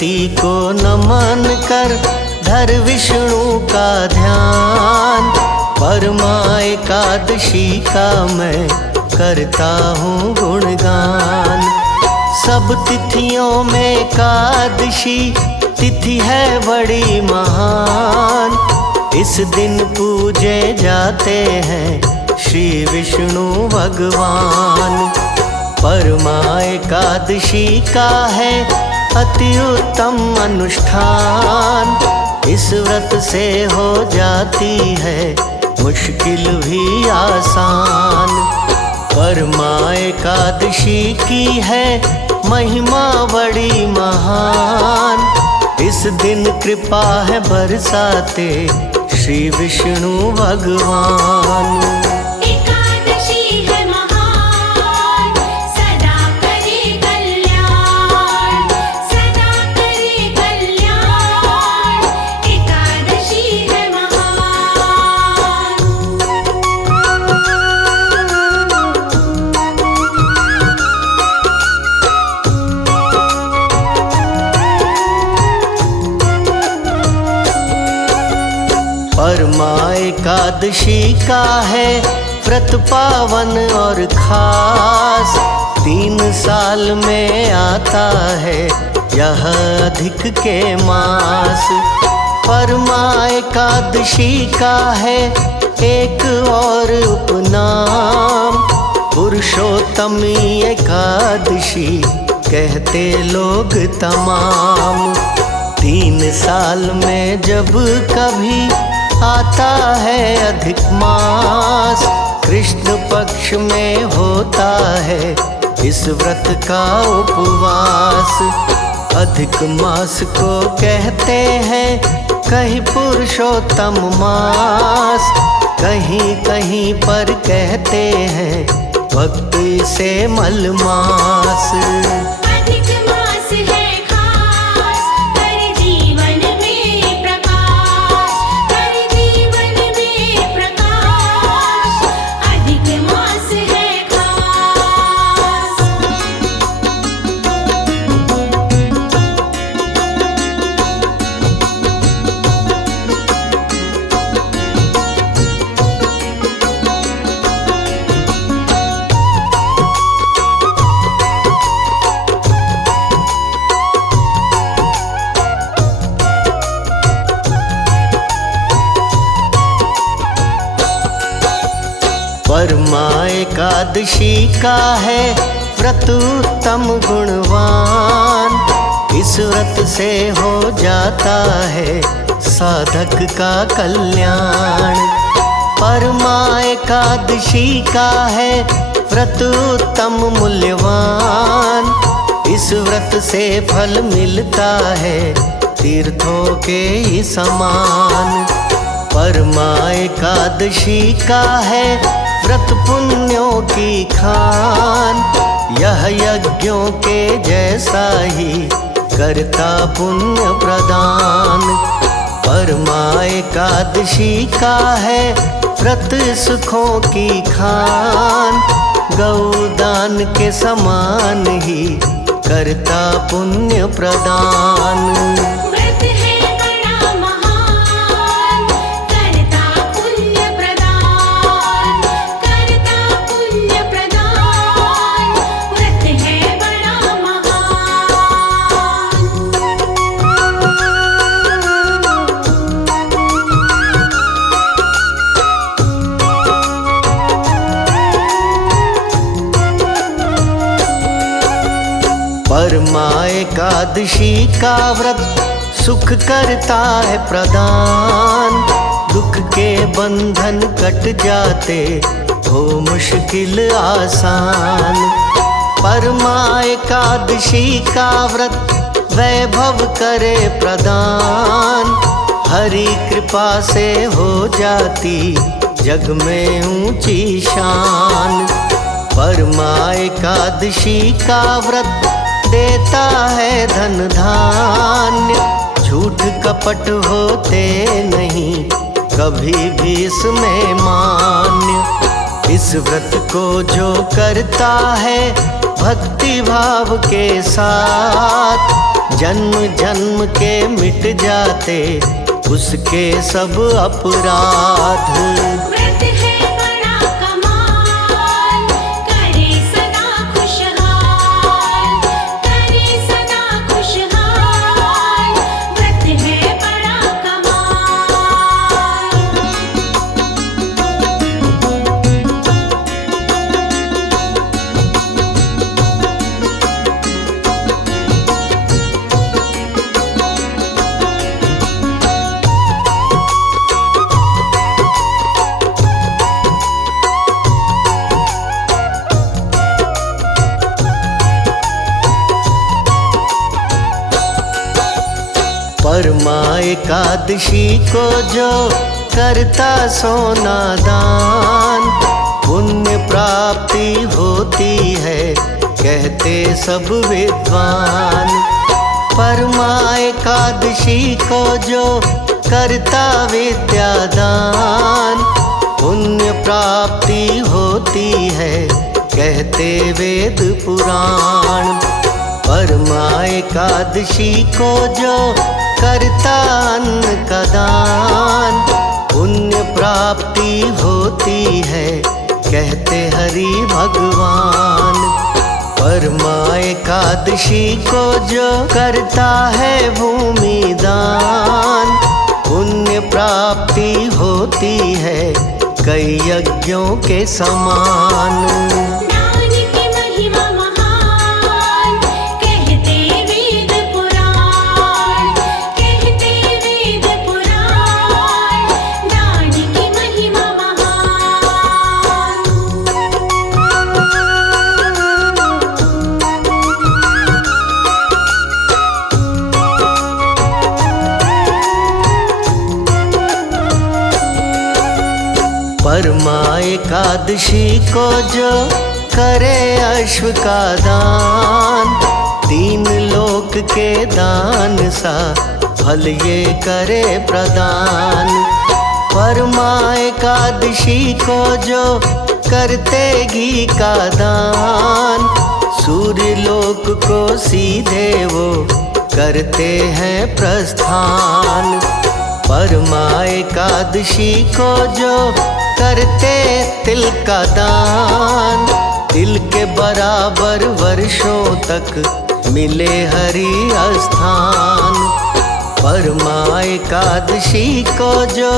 सरस्वती को नमन कर धर विष्णु का ध्यान। परमा एकादशी का मैं करता हूँ गुणगान। सब तिथियों में एकादशी तिथि है बड़ी महान। इस दिन पूजे जाते हैं श्री विष्णु भगवान। परमा एकादशी का है अति उत्तम अनुष्ठान। इस व्रत से हो जाती है मुश्किल भी आसान। परमा एकादशी की है महिमा बड़ी महान। इस दिन कृपा है बरसाते श्री विष्णु भगवान। एकादशी है महान, सदा करे कल्याण, सदा करे कल्याण। एकादशी है परमा एकादशी का है व्रत पावन और खास। 3 साल में आता है यह अधिक के मास। परमा एकादशी का है एक और उपनाम। पुरुषोत्तमी एकादशी कहते लोग तमाम। 3 साल में जब कभी आता है अधिक मास, कृष्ण पक्ष में होता है इस व्रत का उपवास। अधिक मास को कहते हैं कहीं पुरुषोत्तम मास। कहीं कहीं पर कहते हैं भक्त इसे मलमास। अधिक मास है खास, कर जीवन में प्रकाश, कर जीवन में प्रकाश। अधिक मास है खास। परमा एकादशी का है व्रत उत्तम गुणवान। इस व्रत से हो जाता है साधक का कल्याण। परमा एकादशी का है व्रत उत्तम मूल्यवान। इस व्रत से फल मिलता है तीर्थों के ही समान। परमा एकादशी का है व्रत पुण्यों की खान। यह यज्ञों के जैसा ही करता पुण्य प्रदान। परमा एकादशी का है व्रत सुखों की खान। गौदान के समान ही करता पुण्य प्रदान। व्रत है बड़ा महान, करता पुण्य प्रदान, करता पुण्य प्रदान। व्रत है बड़ा महान। परमा एकादशी का व्रत सुख करता है प्रदान। दुख के बंधन कट जाते हो मुश्किल आसान। परमा एकादशी का व्रत वैभव करे प्रदान। हरि कृपा से हो जाती जग में ऊंची शान। परमा एकादशी का व्रत देता है धन धान्य। झूठ कपट होते नहीं कभी भी इसमें मान्य। इस व्रत को जो करता है भक्ति भाव के साथ जन्म जन्म के मिट जाते उसके सब अपराध। व्रत है बड़ा कमाल, करे सदा खुशहाल, करे सदा खुशहाल, व्रत है बड़ा कमाल। परमा एकादशी को जो करता सोना दान, पुण्य प्राप्ति होती है कहते सब विद्वान। परमा एकादशी को जो करता विद्यादान, पुण्य प्राप्ति होती है कहते वेद पुराण। परमा एकादशी को जो करता अन्न का दान, पुण्य प्राप्ति होती है कहते हरि भगवान। परमा एकादशी को जो करता है भूमि दान, पुण्य प्राप्ति होती है कई यज्ञों के समान। दान की महिमा महान, कहते वेद पुराण, कहते वेद पुराण, दान की महिमा परमा एकादशी को जो करे अश्व का दान, तीन लोक के दान सा फल ये करे प्रदान। परमा एकादशी को जो करते घी का दान, सूर्य लोक को सीधे वो करते हैं प्रस्थान। परमा एकादशी को जो करते तिल का दान, तिल के बराबर वर्षों तक मिले हरि स्थान। परमा एकादशी को जो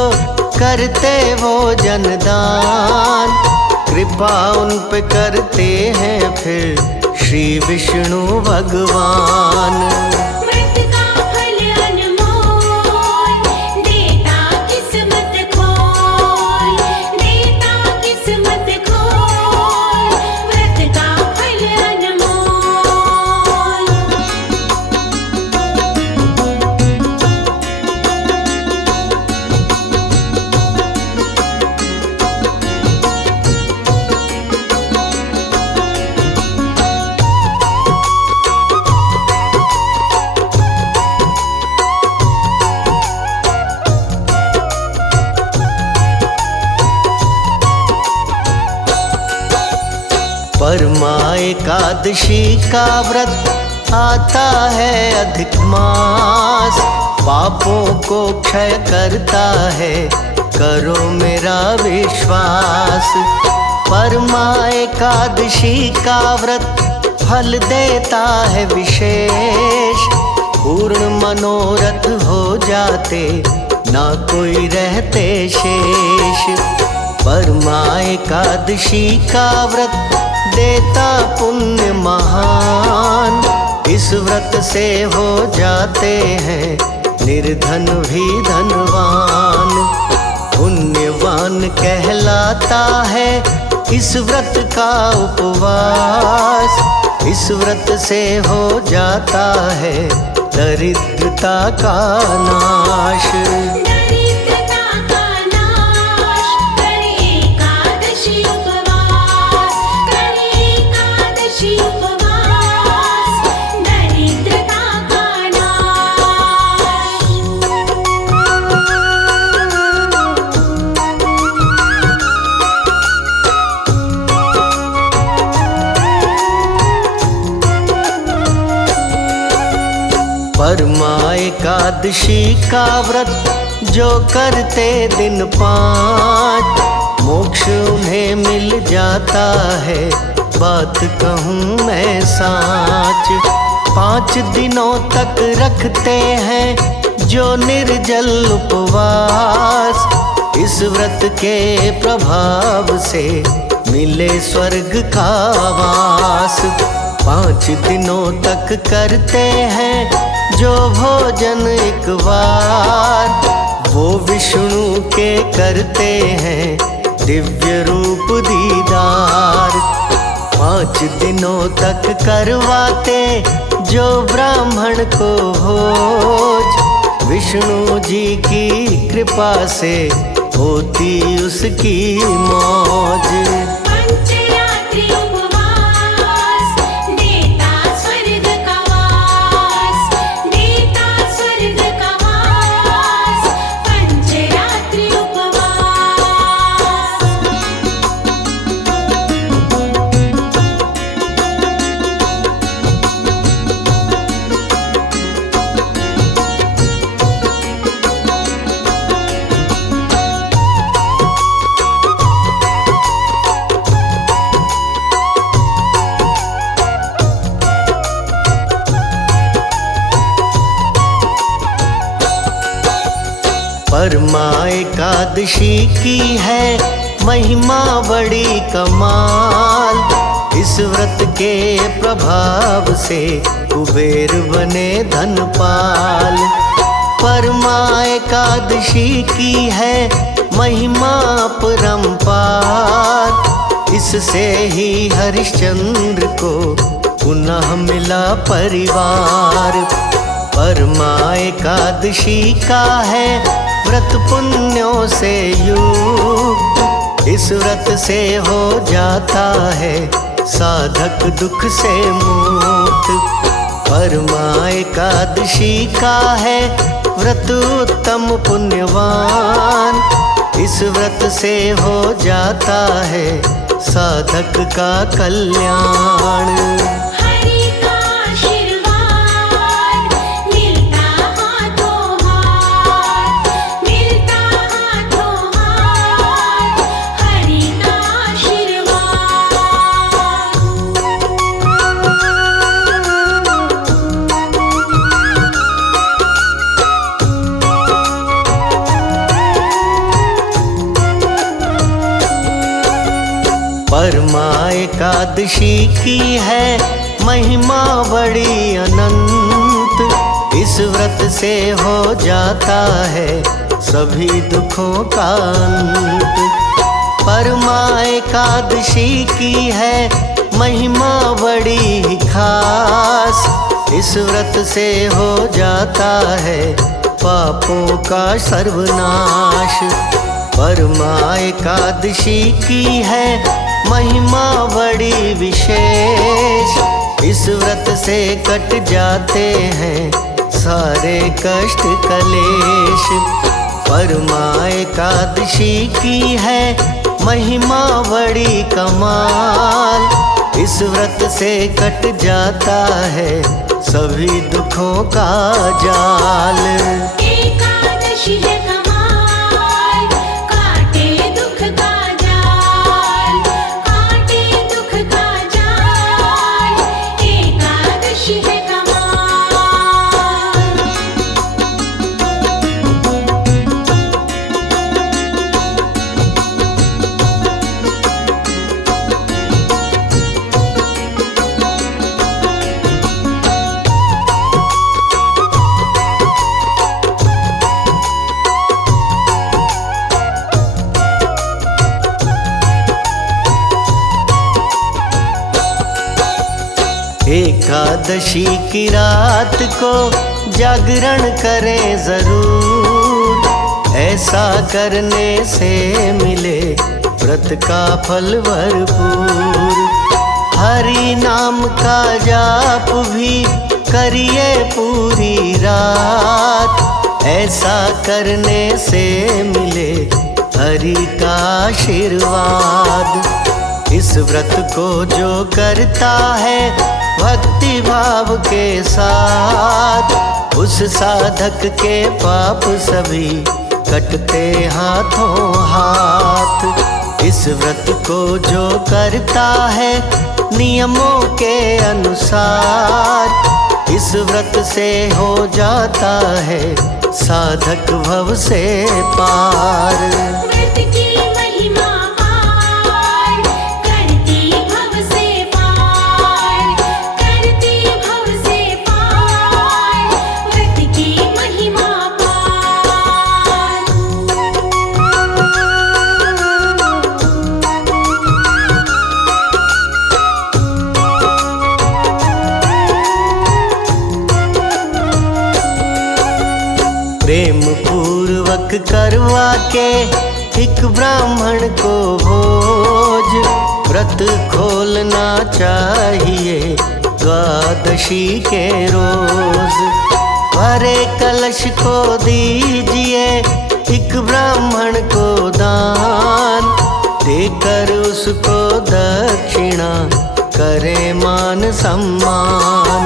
करते वो जनदान, कृपा उन पे करते हैं फिर श्री विष्णु भगवान। व्रत का फल अनमोल, देता किस्मत खोल, देता किस्मत खोल, व्रत का फल अनमोल। परमा एकादशी का व्रत आता है अधिक मास, पापों को क्षय करता है करो मेरा विश्वास। परमा एकादशी का व्रत फल देता है विशेष, पूर्ण मनोरथ हो जाते ना कोई रहते शेष। परमा एकादशी का व्रत देता पुण्य महान, इस व्रत से हो जाते हैं निर्धन भी धनवान। पुण्यवान कहलाता है इस व्रत का उपवास, इस व्रत से हो जाता है दरिद्रता का नाश। दरिद्रता का नाश करे एकादशी उपवास, करे एकादशी उपवास, दरिद्रता का नाश। एकादशी का व्रत जो करते दिन 5, मोक्ष उन्हें मिल जाता है, बात कहूँ मैं साच। 5 दिनों तक रखते हैं जो निर्जल उपवास, इस व्रत के प्रभाव से मिले स्वर्ग का वास। 5 दिनों तक करते हैं जो भोजन एक बार, वो विष्णु के करते हैं दिव्य रूप दीदार। 5 दिनों तक करवाते जो ब्राह्मण को भोज, विष्णु जी की कृपा से होती उसकी मौज। पंचरात्रि उपवास देता स्वर्ग का वास, देता स्वर्ग का वास, पंचरात्रि उपवास। परमा एकादशी की है महिमा बड़ी कमाल, इस व्रत के प्रभाव से कुबेर बने धनपाल। परमा एकादशी की है महिमा परम्पार, इससे ही हरिश्चंद्र को पुनः मिला परिवार। परमा एकादशी का है व्रत पुण्यों से युक्त, इस व्रत से हो जाता है साधक दुख से मुक्त। परमा एकादशी का है व्रत उत्तम पुण्यवान, इस व्रत से हो जाता है साधक का कल्याण। हरि का आशीर्वाद मिलता हाथों हाथ, मिलता हाथों हाथ, हरि का परमा एकादशी की है महिमा बड़ी अनंत, इस व्रत से हो जाता है सभी दुखों का अंत। परमा एकादशी की है महिमा बड़ी खास, इस व्रत से हो जाता है पापों का सर्वनाश। परमा एकादशी की है महिमा बड़ी विशेष, इस व्रत से कट जाते हैं सारे कष्ट कलेश। परमा एकादशी की है महिमा बड़ी कमाल, इस व्रत से कट जाता है सभी दुखों का जाल। एकादशी है कमाल, काटे दुख का जाल, काटे दुख का जाल, एकादशी है कमाल। एकादशी की रात को जागरण करें जरूर, ऐसा करने से मिले व्रत का फल भरपूर। हरि नाम का जाप भी करिए पूरी रात, ऐसा करने से मिले हरि का आशीर्वाद। इस व्रत को जो करता है भक्ति भाव के साथ, उस साधक के पाप सभी कटते हाथों हाथ। इस व्रत को जो करता है नियमों के अनुसार, इस व्रत से हो जाता है साधक भव से पार। व्रत की महिमा पार करती भव से पार, करती भव से पार, व्रत की महिमा प्रेम पूर्वक करवा के एक ब्राह्मण को भोज, व्रत खोलना चाहिए द्वादशी के रोज। भरे कलश को दीजिए एक ब्राह्मण को दान, देकर उसको दक्षिणा करे मान सम्मान।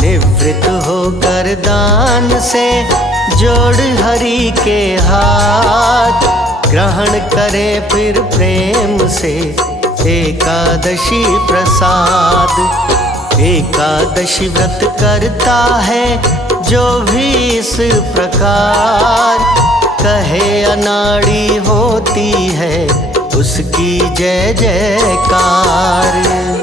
निवृत्त होकर दान से जोड़ हरि के हाथ, ग्रहण करे फिर प्रेम से एकादशी प्रसाद। एकादशी व्रत करता है जो भी इस प्रकार, कहे अनाड़ी होती है उसकी जय जयकार।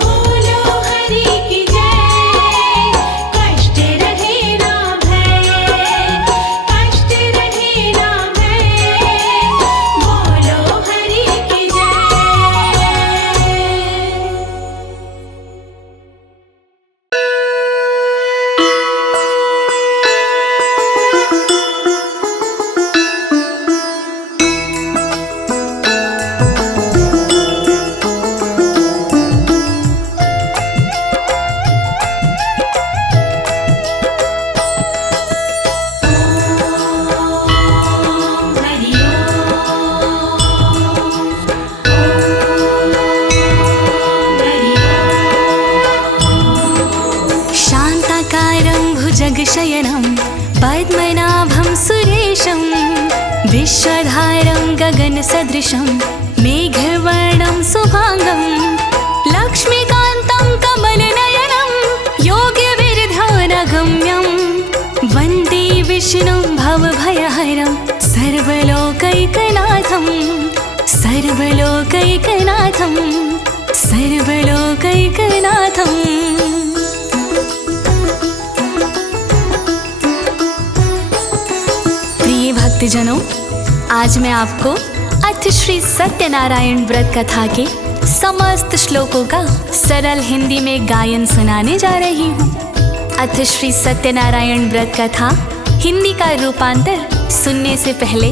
बोलो हरि की जय, कष्ट रहे ना भय, कष्ट रहे ना भय, बोलो हरि की जय। जगशयनं पद्मनाभं सुरेशं, विश्वधारं गगनसदृशं मेघवर्णं शुभांगं, लक्ष्मीकान्तं कमलनयनं योगिविरधानगम्यं, वन्दे विष्णुं भवभयहरं सर्वलोकैकनाथं, सर्वलोकैकनाथं, सर्वलोकैकनाथम्। भक्तजनों, आज मैं आपको अथ श्री सत्यनारायण व्रत कथा के समस्त श्लोकों का सरल हिंदी में गायन सुनाने जा रही हूँ। अथ श्री सत्यनारायण व्रत कथा हिंदी का रूपांतर सुनने से पहले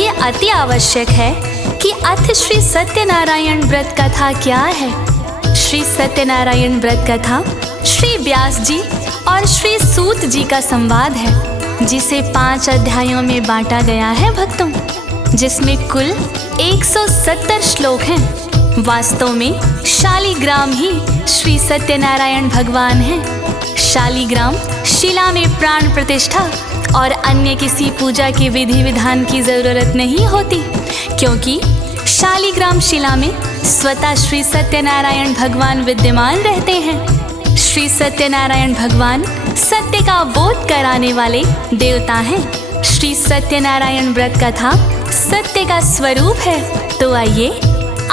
ये अति आवश्यक है कि अथ श्री सत्यनारायण व्रत कथा क्या है। श्री सत्यनारायण व्रत कथा श्री व्यास जी और श्री सूत जी का संवाद है, जिसे 5 अध्यायों में बांटा गया है भक्तों, जिसमें कुल 170 श्लोक हैं। वास्तव में शालिग्राम ही श्री सत्यनारायण भगवान हैं। शालिग्राम शिला में प्राण प्रतिष्ठा और अन्य किसी पूजा के विधि विधान की जरूरत नहीं होती, क्योंकि शालिग्राम शिला में स्वतः श्री सत्यनारायण भगवान विद्यमान रहते हैं। श्री सत्यनारायण भगवान सत्य का बोध कराने वाले देवता हैं। श्री सत्यनारायण व्रत कथा सत्य का स्वरूप है। तो आइए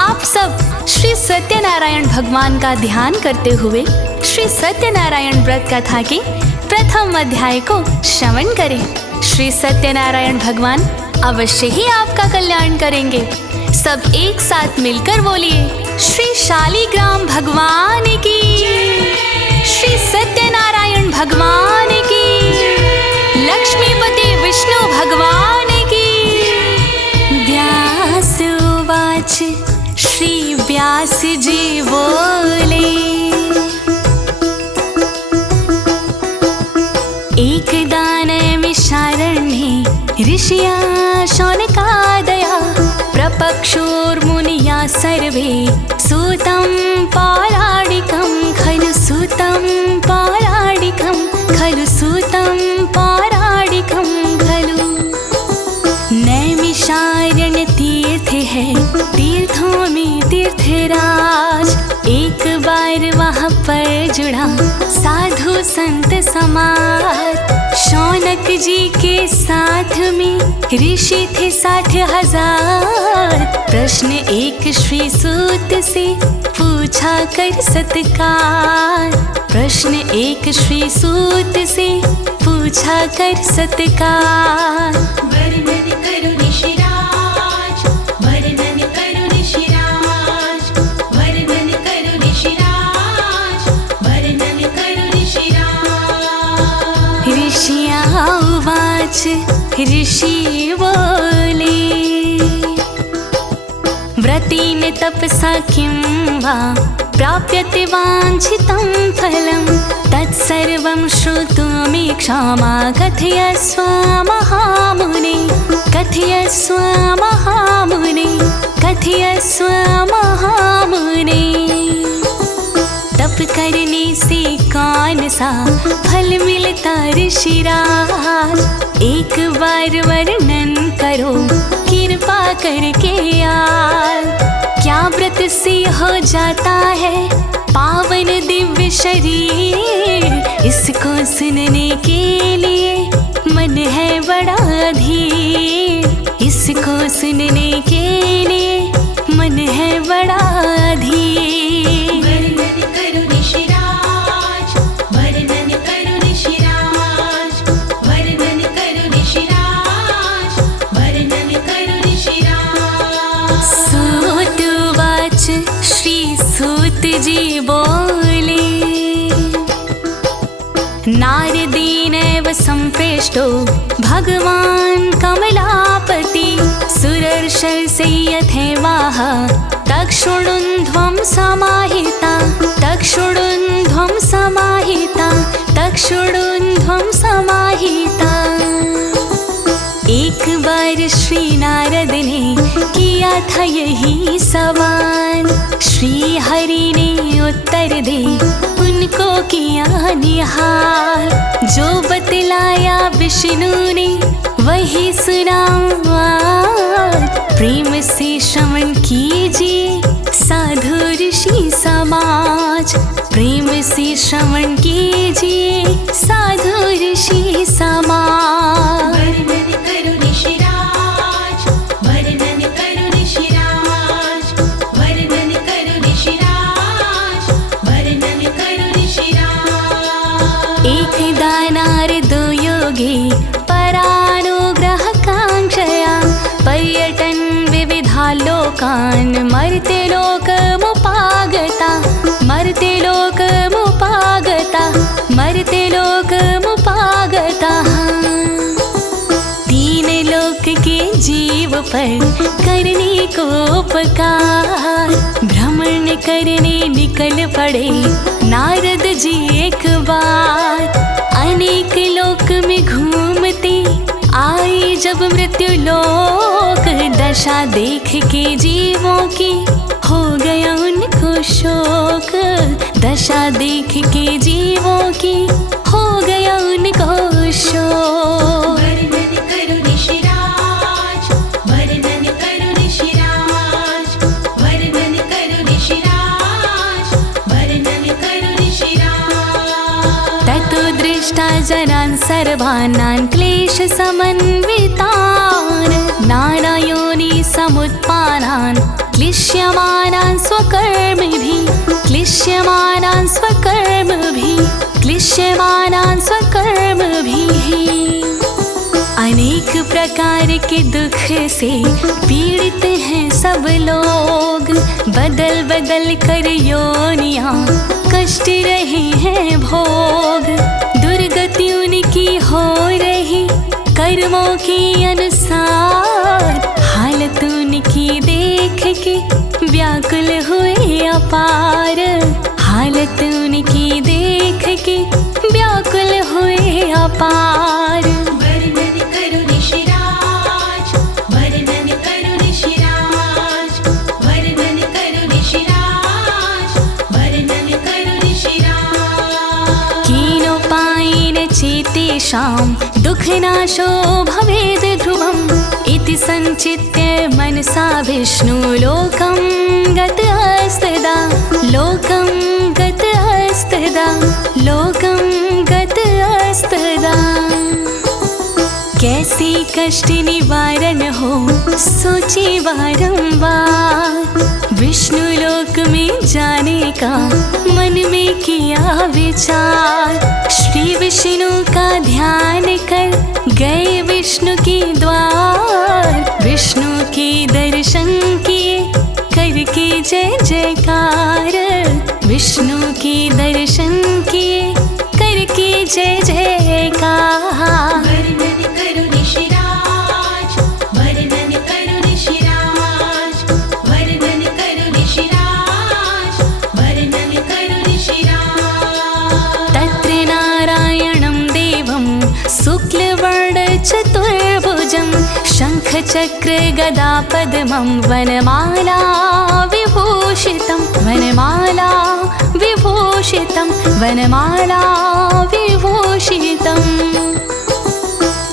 आप सब श्री सत्यनारायण भगवान का ध्यान करते हुए श्री सत्यनारायण व्रत कथा के प्रथम अध्याय को श्रवण करें। श्री सत्यनारायण भगवान अवश्य ही आपका कल्याण करेंगे। सब एक साथ मिलकर बोलिए, श्री शालिग्राम भगवान की, श्री सत्यनारायण भगवान की, लक्ष्मीपति विष्णु भगवान की। व्यासुवाच, श्री व्यास जी बोले, एकदानमिषारण्ये ऋषिया शौनकादया प्रपक्षोर्मुनिया सर्वे सूतं पौराणिकं खलु सूतं पौराणिकं खलु सूतं पौराणिकं खलु। नैमिषारण्य तीर्थ है, तीर्थों में तीर्थराज। एक बार वहाँ पर जुड़ा साधु संत समाज। शौनक जी के साथ में ऋषि थे 60,000। प्रश्न एक श्री सूत से पूछा कर सत्कार। प्रश्न एक श्री सूत से पूछा कर सत्कार। वर्णन करो ऋषिराज, वर्णन करो ऋषिराज, वर्णन करो ऋषिराज, वर्णन करो ऋषिराज। ऋषिया उवाच, ऋषि बोले, व्रतेन तपसा किं वा प्राप्यते वाञ्छितं फलं। तत्सर्वं श्रोतुमीक्षामा कथयस्व महामुने, कथयस्व महामुने, कथयस्व महामुने। तप करने से कौन सा फल मिलता ऋषिराज। एक बार वर्णन करो कृपा करके यार। क्या व्रत से हो जाता है पावन दिव्य शरीर। इसको सुनने के लिए मन है बड़ा धीर। इसको सुनने के लिए मन है बड़ा धीर। वर्णन करो ऋषिराज, वर्णन करो ऋषिराज, वर्णन करो ऋषिराज, वर्णन करो ऋषिराज। सूतवाच, श्री सूत जी बोले, नारदेनैव सम्प्रेष्टो भगवान् कमलापति। सुरर्षसे यथैवाह तक्षुण्ध्वं समाहिता, तक्षुण्ध्वं समाहिता, तक्षुण्ध्वं समाहिता। एक बार श्री नारद ने किया था यही सवाल। श्री हरि ने उत्तर दे उनको किया निहाल। जो बतलाया विष्णु ने वही सुनाऊं आज। प्रेम से श्रवण कीजिए साधु ऋषि समाज। प्रेम से श्रवण कीजिए साधु ऋषि समाज। वर्णन करो ऋषिराज, वर्णन करो ऋषिराज, वर्णन करो ऋषिराज, वर्णन करो ऋषिराज। एकदा नारदो योगी परानुग्रह कांक्षया पर्यटन विविधा लोकान् मर्त्य लोकमुपागता, मर्त्य लोकमुपागता, मर्त्य लोकमुपागता। तीन लोक के जीव पर करने को उपकार। भ्रमण करने निकल पड़े नारद जी एक बार। अनेक लोक में घूमते आए जब मृत्यु लोक। दशा देख के जीवों की हो गया उनको शोक। दशा देख के जीवों की हो गया उनको शोक। वर्णन करो ऋषिराज, वर्णन करो ऋषिराज, वर्णन करो ऋषिराज, वर्णन करो ऋषिराज। ततो दृष्टा जनान् सर्वान् क्लेश समन्वितान् नानायोनि समुत्पानान् क्लिश्यमानान् स्वकर्मभिः, क्लिश्यमानान् स्वकर्मभिः, क्लिश्यमानान् स्वकर्मभिः। अनेक प्रकार के दुख से पीड़ित हैं सब लोग। बदल बदल कर योनियां कष्ट रहे हैं भोग। दुर्गति उनकी हो रही कर्मों के अनुसार। हालत उनकी देख के व्याकुल हुए अपार। हालत उनकी देख के व्याकुल हुए अपार। वर्णन करो ऋषिराज, वर्णन करो ऋषिराज, वर्णन करो ऋषिराज, वर्णन करो ऋषिराज। कीनोपायेन सर्वेषां दुःखनाशो भवेद् ध्रुवम् इति सञ्चित्य मनसा विष्णु लोकं गतस्तदा लोकं गतस्तदा लोकं गतस्तदा। कैसे कष्ट निवारण हो सोचे बारंबार, विष्णु लोक में जाने का मन में किया विचार। श्री विष्णु का ध्यान कर गए विष्णु के द्वार, विष्णु के दर्शन किए करके जय जयकार, विष्णु के दर्शन किए करके जय जयकार। वर्णन करो ऋषिराज, वर्णन करो ऋषिराज, वर्णन करो ऋषिराज, वर्णन करो ऋषिराज। तत्र नारायणं देवं शुक्लवर्ण चतुर्भुजं शङ्खचक्र गदा पद्मं वनमाला विभूषितं वनमाला विभूषितं वनमाला विभूषितं।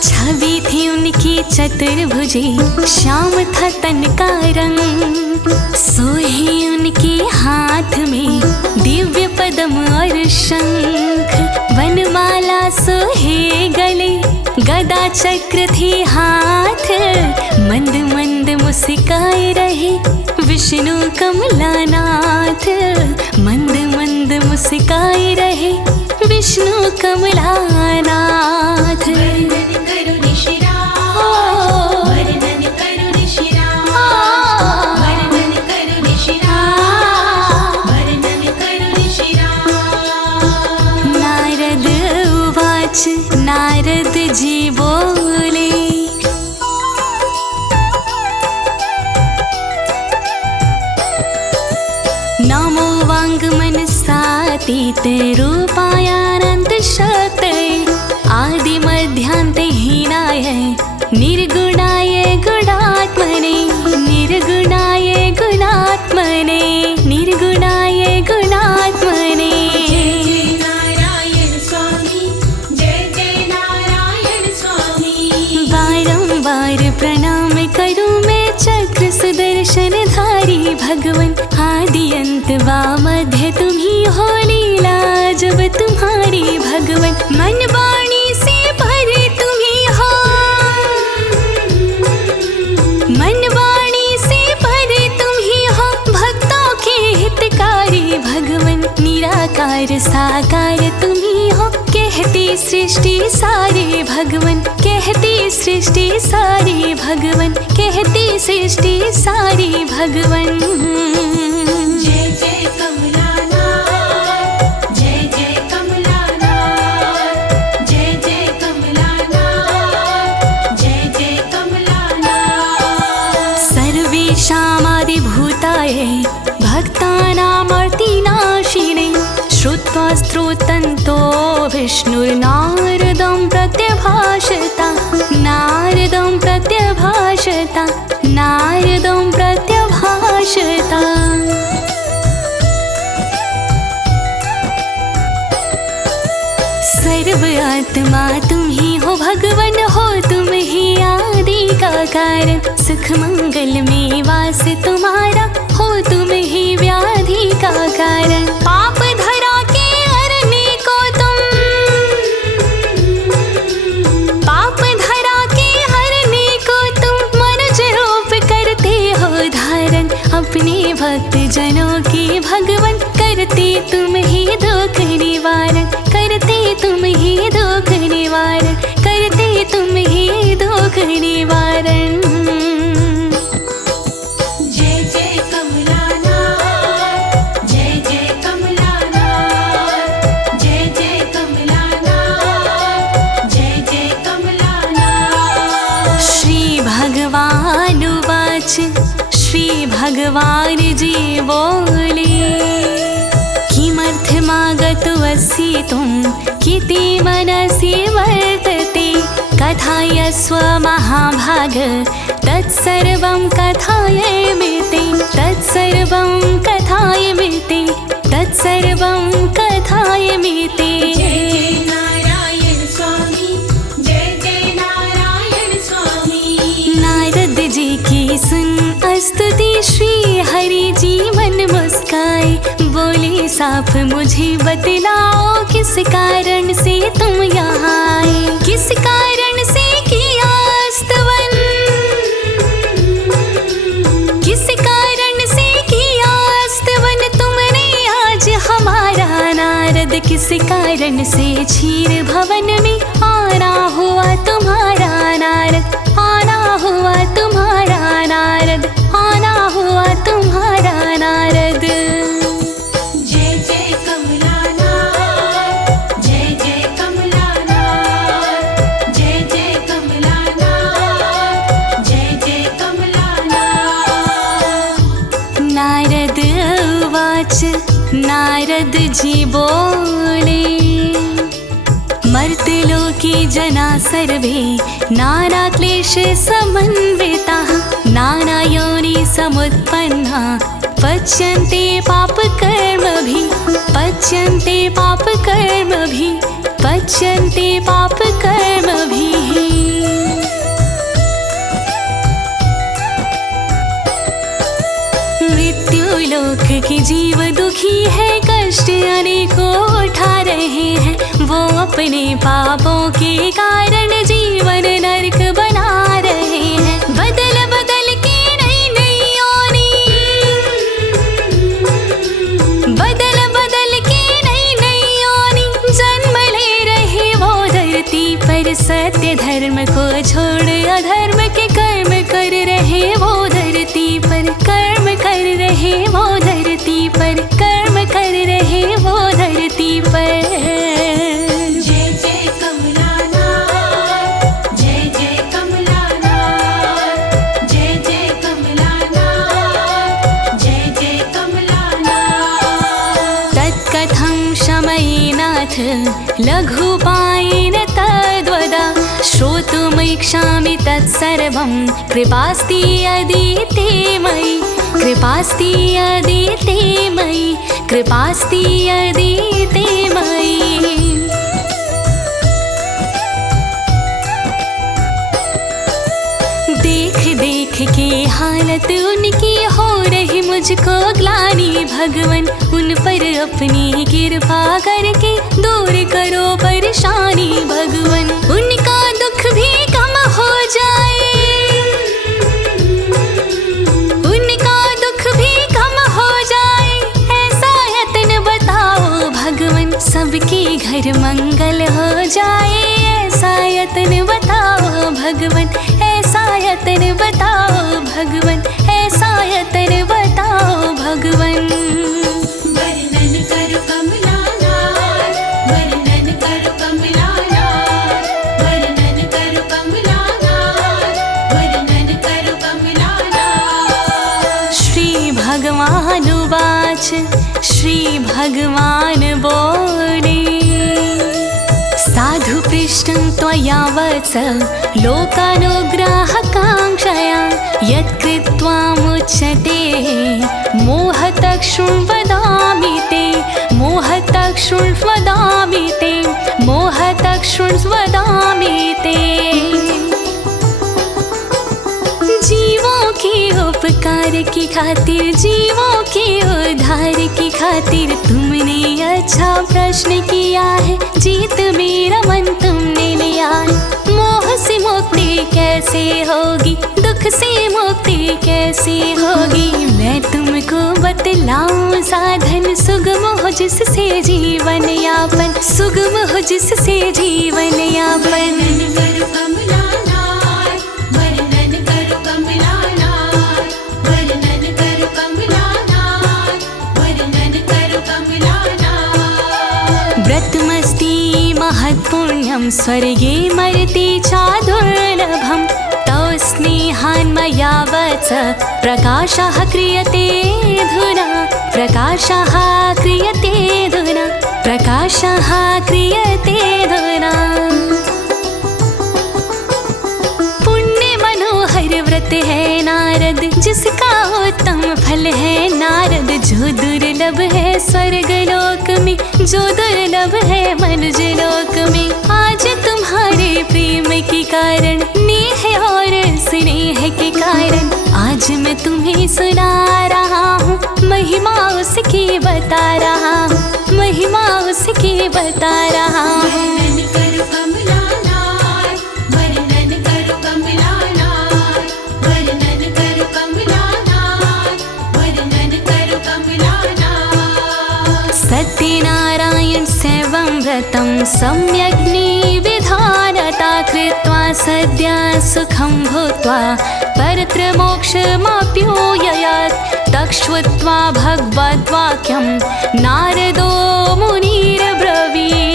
छवि थी उनकी चतुर्भुजे श्याम था तन का रंग, सोहे उनके हाथ में दिव्य पद्म और शंख, वनमाला सोहे गले गदा चक्र थी हाथ, मंद मंद मुस्काए रहे विष्णु कमलानाथ, मंद मंद मुस्काए रहे विष्णु कमलानाथ। वर्णन करो ऋषिराज, वर्णन करो ऋषिराज, वर्णन करो ऋषिराज, वर्णन करो ऋषिराज। नारद उवाच नारद जी बोले, नमो वाङ्मनसातीत रूपायानन्त शक्तये आदि मध्यान्ते हीनाय निर्गुणाय गुणात्मने निर्गुणाय गुणात्मने निर्गुणाय गुणात्मने। जय जय नारायण स्वामी, जय जय नारायण स्वामी। बारंबार प्रणाम करूं मैं चक्र सुदर्शन धारी भगवन, आदि अंत वा मध्य तुम्ही हो लीला जब तुम्हारी भगवन, मन वाणी से भरे तुम्ही हो, मन वाणी से भरे तुम्ही हो भक्तों के हितकारी भगवन, निराकार साकार तुम्ही हो कहती सृष्टि सारी भगवन, कहती सृष्टि सारी भगवन, कहती सृष्टि सारी भगवन। जय जय कमलानाथ, जय जय कमलानाथ, जय जय कमलानाथ, जय जय कमलानाथ। सर्वेषामादिभूताय भक्तानामर्तिनाशिने श्रुत्वा स्तोत्रन्तो विष्णुर्नारदं प्रत्यभाषता नारदं प्रत्यभाषता नारदं प्रत्यभाषता। सर्व आत्मा तुम ही हो भगवन, हो तुम ही आदि का कारण, सुख मंगल में वास तुम्हारा, हो तुम ही व्याधि का कारण। पाप धरा के हरने को तुम, पाप धरा के हरने को तुम मनुज रूप करते हो धारण, अपने भक्त जनों की भगवन करते तुम ही दुख निवारण, करते तुम ही दुख निवारण, करते तुम ही दुख निवारण। जय जय कमलानाथ, जय जय कमलानाथ, जय जय कमलानाथ, जय जय कमलानाथ। श्री भगवान उवाच श्री भगवान जी बोले, किमर्थमागतवसि तुम किति मनसि वर्तते, कथायस्व महाभाग तत्सर्वं कथायमिति तत्सर्वं कथायमिति तत्सर्वं कथायमिति। जय जय नारायण स्वामी, मुस्काए बोले साफ मुझे बतलाओ किस कारण से तुम यहाँ आए, किस कारण से किया स्तवन, किस कारण से किया स्तवन तुमने आज हमारा नारद, किस कारण से क्षीर भवन में आना हुआ तुम्हारा नारद, आना हुआ तुम्हारा नारद, आना हुआ तुम्हारा नारद। जय जय कमलानाथ, जय जय कमलानाथ, जय जय कमलानाथ, जय जय कमलानाथ। नारद उवाच नारद जी बोले मर्त्यलोके जना सर्वे नाना क्लेश समन्विताः, नाना योनि समुत्पन्ना पच्यन्ते पाप कर्मभिः, पच्यन्ते पाप कर्मभिः, पच्यन्ते पाप कर्मभिः। मृत्युलोक के जीव दुखी है, कष्ट अनेकों उठा रहे हैं, वो अपने पापों के कारण जीवन नरक बना रहे हैं। बदल बदल के नई नई योनि, बदल बदल के नई नई योनि जन्म ले रहे वो धरती पर, सत्य धर्म को छोड़ अधर्म के कर्म कर रहे वो धरती पर, कर्म कर रहे वो धरती पर, कर्म कर रहे वो धरती पर। जय जय कमलानाथ, जय जय कमलानाथ, जय जय कमलानाथ, जय जय कमलानाथ। तत्कथं शमयेनाथ लघुपायेन तद्वदा, श्रोतुमिच्छामि तत्सर्वं कृपास्ति यदि ते मयि, कृपास्ति यदि ते मयि, कृपास्ति यदि ते मयि। देख देख के हालत उनकी हो रही मुझको ग्लानि, भगवन उन पर अपनी कृपा करके दूर करो परेशानी, भगवन उनका दुख भी कम हो जाए, उनका दुख भी कम हो जाए, ऐसा यत्न बताओ भगवन सबके घर मंगल हो जाए, ऐसा यत्न बताओ भगवन, ऐसा यत्न बताओ भगवन, ऐसा यत्न बताओ भगवन। वर्णन करो कमलानाथ, वर्णन करो कमलानाथ, वर्णन करो कमलानाथ, वर्णन करो कमलानाथ। श्री भगवान उवाच श्री भगवान बोले साधु पृष्टं त्वया वत्स लोकानुग्राहकाङ्क्षया, यत्कृत्वा मुच्यते मोहतः शृण्वदामि ते, मोहतः शृण्वदामि ते, मोहतः शृण्वदामि ते। जीवों के उपकार की खातिर, जीवों के उद्धार की खातिर तुमने अच्छा प्रश्न किया है, जीत मेरा मन तुमने लिया है। मोह से मुक्ति कैसे होगी, दुख से मुक्ति कैसे होगी, मैं तुमको बतलाऊं साधन सुगम हो जिससे जीवन यापन, सुगम हो जिससे जीवन यापन। करो कमलानाथ, वर्णन करो कमलानाथ, वर्णन करो कमलानाथ, वर्णन करो कमलानाथ। व्रतमस्ति महत्पुण्यं स्वर्गे मर्त्य चादुर्लभं, तौ स्नेहान् मया वत्स प्रकाशः क्रियते धुना, प्रकाशः क्रियते धुना, प्रकाशः क्रियते धुना। व्रत है नारद जिसका उत्तम फल है नारद, जो दुर्लभ है स्वर्गलोक में, जो दुर्लभ है मनुष्यलोक में। आज तुम्हारे प्रेम के कारण, नेह और स्नेह के कारण आज मैं तुम्हें सुना रहा हूँ, महिमा उसकी बता रहा हूँ, महिमा उसकी बता रहा हूँ। वर्णन करो कमलानाथ, वर्णन करो कमलानाथ, वर्णन करो कमलानाथ, वर्णन करो कमलानाथ। सत्यनारायण सेवं व्रतं सम्यग्निविधानता कृत्वा सद्या सुखं भूत्वा परत्रमोक्षमाप्युययात्। तक्ष्त्वा भगवद्वाक्यं नारदो मुनिरब्रवीत्।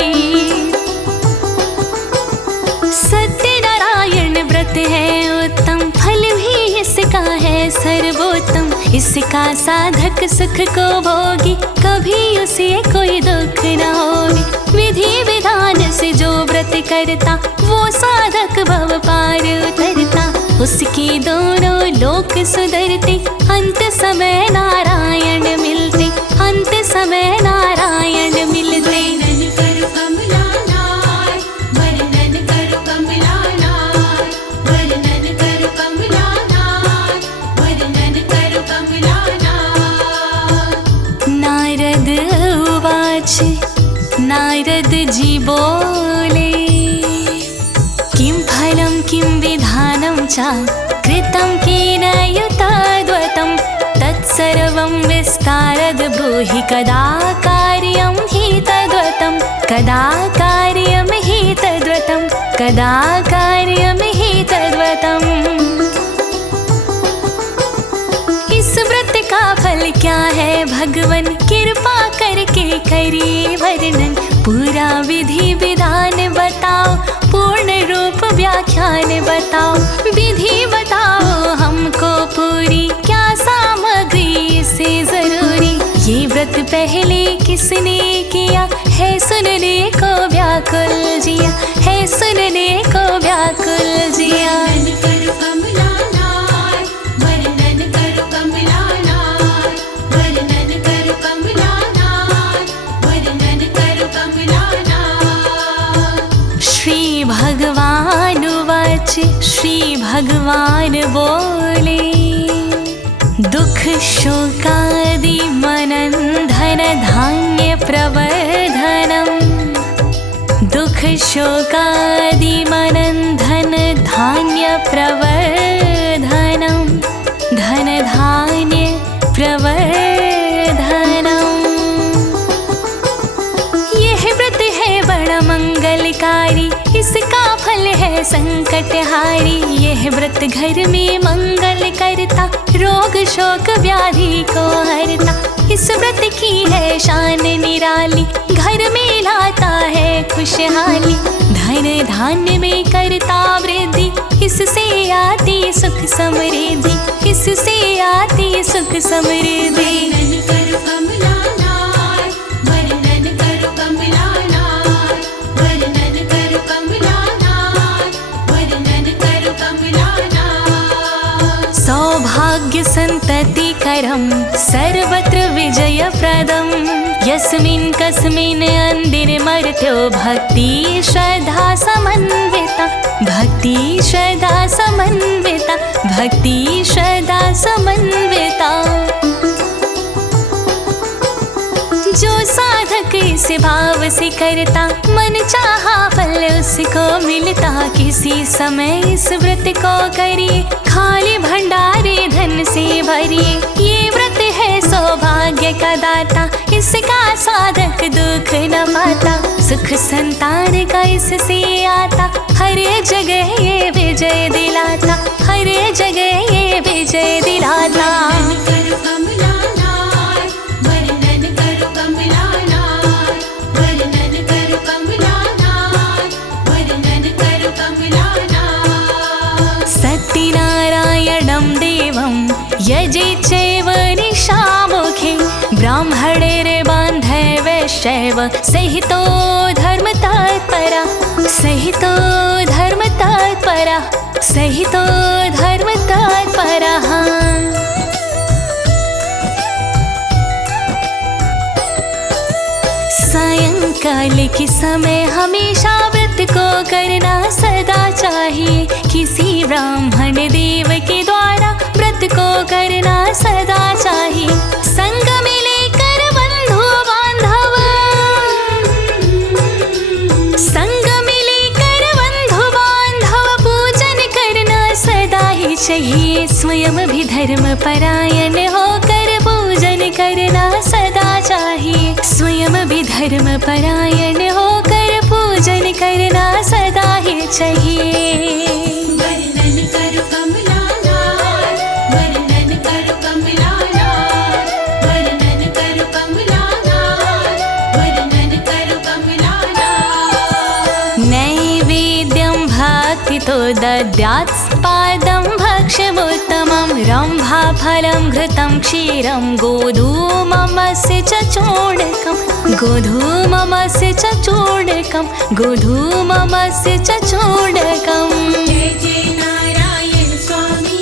सत्यनारायण व्रत है उत्तम, फल भी इसका है सर्वोत्तम। इसका साधक सुख को भोगी, कभी उसे कोई दुख न होगी। विधि विधान से जो व्रत करता, वो साधक भव पार उतरता। उसकी दोनों लोक सुधरते, अंत समय नारायण मिलते, अंत समय नारायण मिलते। वर्णन करो कमलानाथ, वर्णन करो कमलानाथ, वर्णन करो कमलानाथ, वर्णन करो कमलानाथ। नारद उवाच, नारद जी बोले, किं फलं किं विधानं च कृतं केन युतद्वतं। तत्सर्वं विस्तारद ब्रूहि, कदा कार्यं हि तद्व्रतं, कदा कार्यं हि तद्व्रतं, कदा कार्यं हि तद्व्रतम्। इस व्रत का फल क्या है भगवन, कृपा करके करिए वर्णन। पूरा विधि विधान बताओ, पूर्ण रूप व्याख्यान बताओ। विधि बताओ हमको पूरी, क्या सामग्री से जरूरी। ये व्रत पहले किसने किया है, सुनने को व्याकुल जिया, है सुनने को व्याकुल जिया। वर्णन करो कमलानाथ, वर्णन करो कमलानाथ, वर्णन करो कमलानाथ, वर्णन करो कमलानाथ। श्री भगवान उवाच, श्री भगवान बोले, दुख शोकादि मनंधन धान्य प्रवर्धनम। दुख शोकादि मनंधन धान्य प्रवर्धनम, धन धान्य प्रवर्धनम। यह व्रत है बड़ा मंगलकारी, इसका फल है संकटहारी। यह व्रत घर में मंगल करता, रोग शोक व्याधि को हरता। इस व्रत की है शान निराली, घर में लाता है खुशहाली। धन धान्य में करता वृद्धि, इससे आती सुख समृद्धि, इससे आती सुख समृद्धि। वर्णन करो कमलानाथ, वर्णन करो कमलानाथ, वर्णन करो कमलानाथ, वर्णन करो कमलानाथ। सौभाग्य संतति करम सर्वत्र विजय प्रदम। यस्मिन् कस्मिन् अंदिर मर्त्यो भक्ति श्रद्धा समन्विता, भक्ति श्रद्धा समन्विता, भक्ति श्रद्धा समन्विता। जो साधक इस भाव से करता, मन चाहा फल उसको मिलता। किसी समय इस व्रत को करिए, खाली भंडारे धन से भरिए। ये व्रत है सौभाग्य का दाता, इसका साधक दुख न पाता। सुख संतान का इससे आता, हर जगह ये विजय दिलाता, हर जगह ये विजय दिलाता। वर्णन करो कमलानाथ, वर्णन करो कमलानाथ, वर्णन करो कमलानाथ, वर्णन करो कमलानाथ। सत्यनारायणं देवं यजेच्चैव निशामुखे, ब्राह्मणैर्बान्धवैश्चैव सहितो धर्म तत्परा, सहितो धर्म तत्परा, सहितो धर्म तत्परः। सायंकाल के समय हमेशा व्रत को करना सदा चाहिए। किसी ब्राह्मण देव के द्वारा व्रत चाहिए स्वयं भी धर्म परायण होकर पूजन करना सदा चाहिए। स्वयं भी धर्म परायण होकर पूजन करना सदा ही चाहिए। वर्णन करो कमला लाल, वर्णन करो कमला लाल, वर्णन करो कमला लाल, वर्णन करो कमला लाल। नैवेद्यं भक्तितो दद्यात्पादं भक्ष्यमुत्तमं रम्भाफलं घृतं क्षीरं गोधूममस्य च चूर्णकं, गोधूममस्य च चूर्णकं, गोधूममस्य च चूर्णकम्। जय जय नारायण स्वामी,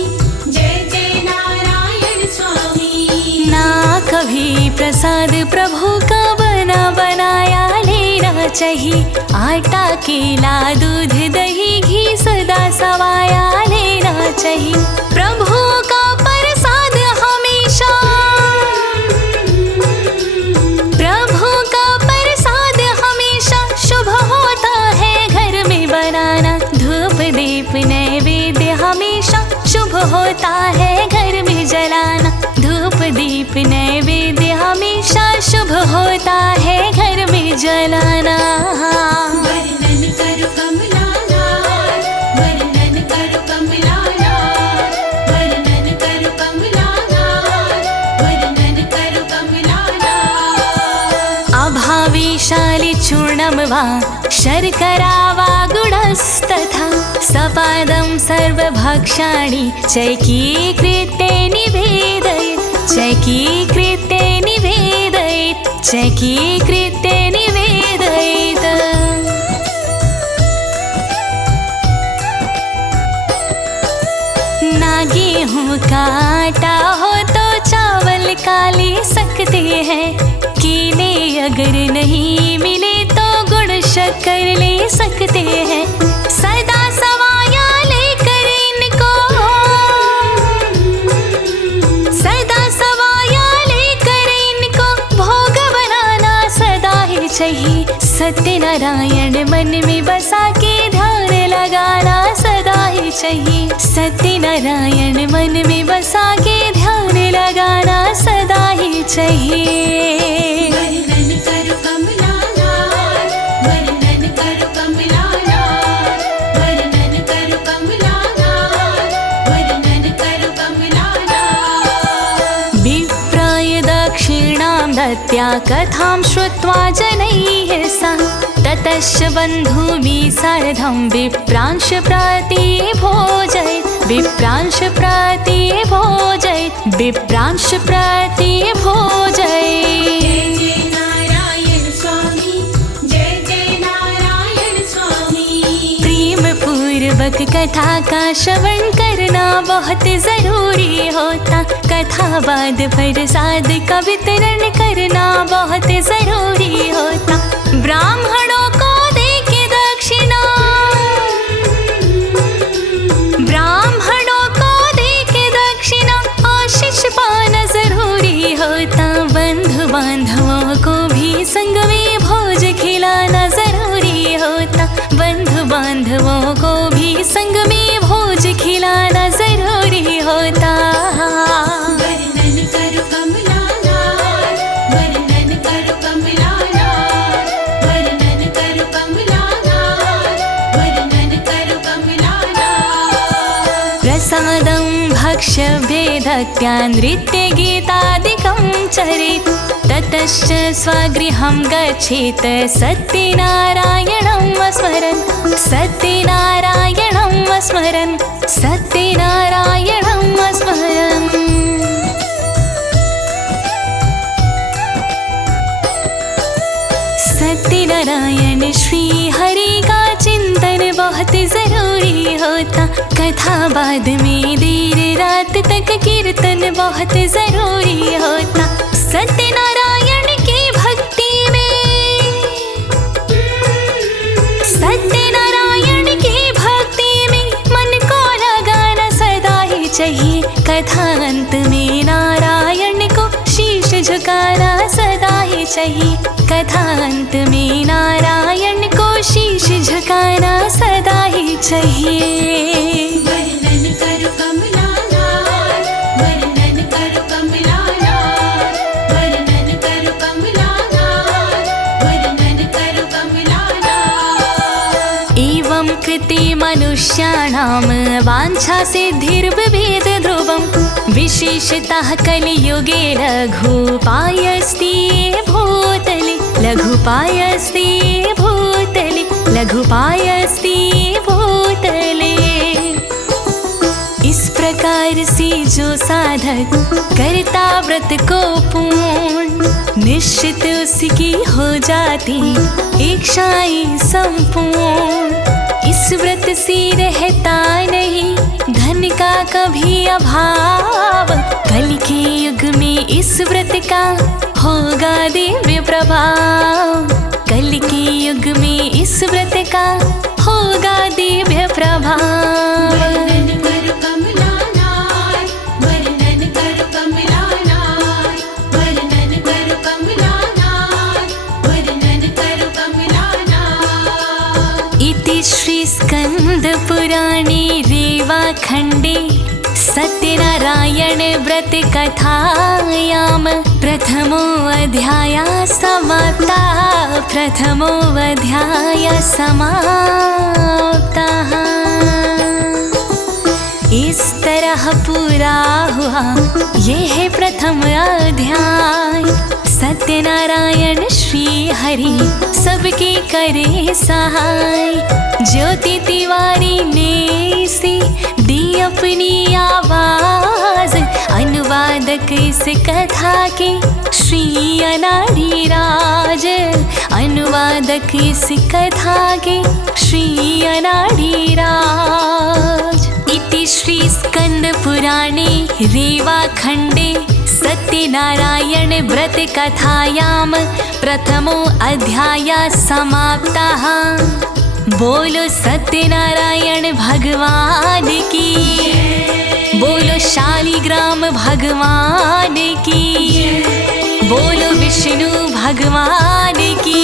जय जय नारायण स्वामी। ना कभी प्रसाद प्रभु का बना बनाया लेना चाहिए। आटा केला दूध दही घी सदा सवाया लेना चाहिए। प्रभु का प्रसाद हमेशा, प्रभु का प्रसाद हमेशा शुभ होता है घर में बनाना। धूप दीप नैवेद्य हमेशा शुभ होता है घर में जलाना। धूप दीप नैवेद्य हमेशा शुभ होता है घर में जलाना। वर्णन करो कमला लाल, वर्णन करो कमला लाल, वर्णन करो कमला लाल, वर्णन करो कमला लाल। अभाविशाली चूर्णं वा शर्करा वा गुडस्तथा सपादं सर्वभक्षाणि चैकीकृत्य निवेदयेत्, चैकीकृत्य निवेदयेत्, चैकीकृत्य निवेदयेत्। ना गेहूं का आटा हो तो चावल का ले सकते हैं। केले अगर नहीं मिले तो गुड़ शक्कर ले सकते हैं। सदा सवाया लेकर इनको, सदा सवाया लेकर इनको भोग बनाना सदा ही चाहिए। सत्यनारायण मन में बसा के ध्यान लगाना सदा ही चाहिए। सत्यनारायण मन में बसा के ध्यान लगाना सदा ही चाहिए। वर्णन करो कमला लाल, वर्णन करो कमला लाल, वर्णन करो कमला लाल, वर्णन करो कमला लाल। विप्राय दक्षिणां दत्त्या कथां श्रुत्वा जनैः सह ततश्च बन्धुभिः सार्धं विप्रांश प्रति भोजयेत्, विप्रांश प्रति भोजयेत्, विप्रांश प्रति भोजयेत्। जय जय नारायण स्वामी, जय जय नारायण स्वामी। प्रेम पूर्वक कथा का श्रवण करना बहुत जरूरी होता। कथा बाद प्रसाद का वितरण करना बहुत जरूरी होता। ब्राह्मणों को दे के दक्षिणा, ब्राह्मणों को दे के दक्षिणा आशीष पाना जरूरी होता। बंधु बांधवों को भी संग में भोज खिलाना जरूरी होता। बंधु बांधवों को भी संग में भोज खिलाना जरूरी होता। वर्णन करो कमला लाल, वर्णन करो कमला लाल, वर्णन करो कमला लाल, वर्णन करो कमला लाल। प्रसादं भक्ष्यभेदक्त्या नृत्यगीतादिकं चरेत् ततश्च स्वगृहं गच्छेत् सत्यनारायणं स्मरन्, सत्यनारायणं स्मरन्, सत्यनारायणं स्मरन्। सत्यनारायण श्री हरि का चिंतन बहुत जरूरी होता। कथा बाद में देर रात तक कीर्तन बहुत जरूरी होता। सत्यनारायण की भक्ति में, सत्यनारायण की भक्ति में मन को लगाना सदा ही चाहिए। कथा अंत में नारायण को शीश झुकाना सदा ही चाहिए। कथा अंत में नारायण को शीश झुकाना सदा ही चाहिए। वर्णन करो कमला मनुष्याणां वाञ्छा सिद्धिर्भवेद् ध्रुवं विशेषतः कलियुगे लघुपायस्ति भूतले लघुपायस्ति भूतले लघुपायस्ति भूतले। इस प्रकार से जो साधक करता व्रत को पूर्ण, निश्चित उसकी हो जाती इच्छाएं संपूर्ण। इस व्रत से रहता नहीं धन का कभी अभाव, कल के युग में इस व्रत का होगा दिव्य प्रभाव। कल के युग में इस व्रत का होगा दिव्य प्रभाव। वर्णन करो कमलानाथ, वर्णन करो कमलानाथ, वर्णन करो कमलानाथ, वर्णन करो कमलानाथ। इति श्री स्कंद पुराणे रेवाखंडे सत्यनारायण व्रत कथायाम प्रथमो अध्याय समाप्ता। प्रथमो अध्याय समाप्तः। इस तरह पूरा हुआ ये है प्रथम अध्याय। सत्यनारायण श्री हरि सबके करे सहाय। ज्योति तिवारी ने इसे दी अपनी आवाज, अनुवादक इस कथा के श्री अनाड़ी राज। अनुवादक इस कथा के श्री अनाड़ी राज। इति श्री स्कंद पुराणे रेवाखंडे सत्यनारायण व्रत कथायाम प्रथमो अध्याय समाप्तः। बोलो सत्यनारायण भगवान की, बोलो शालिग्राम भगवान की, बोलो विष्णु भगवान की।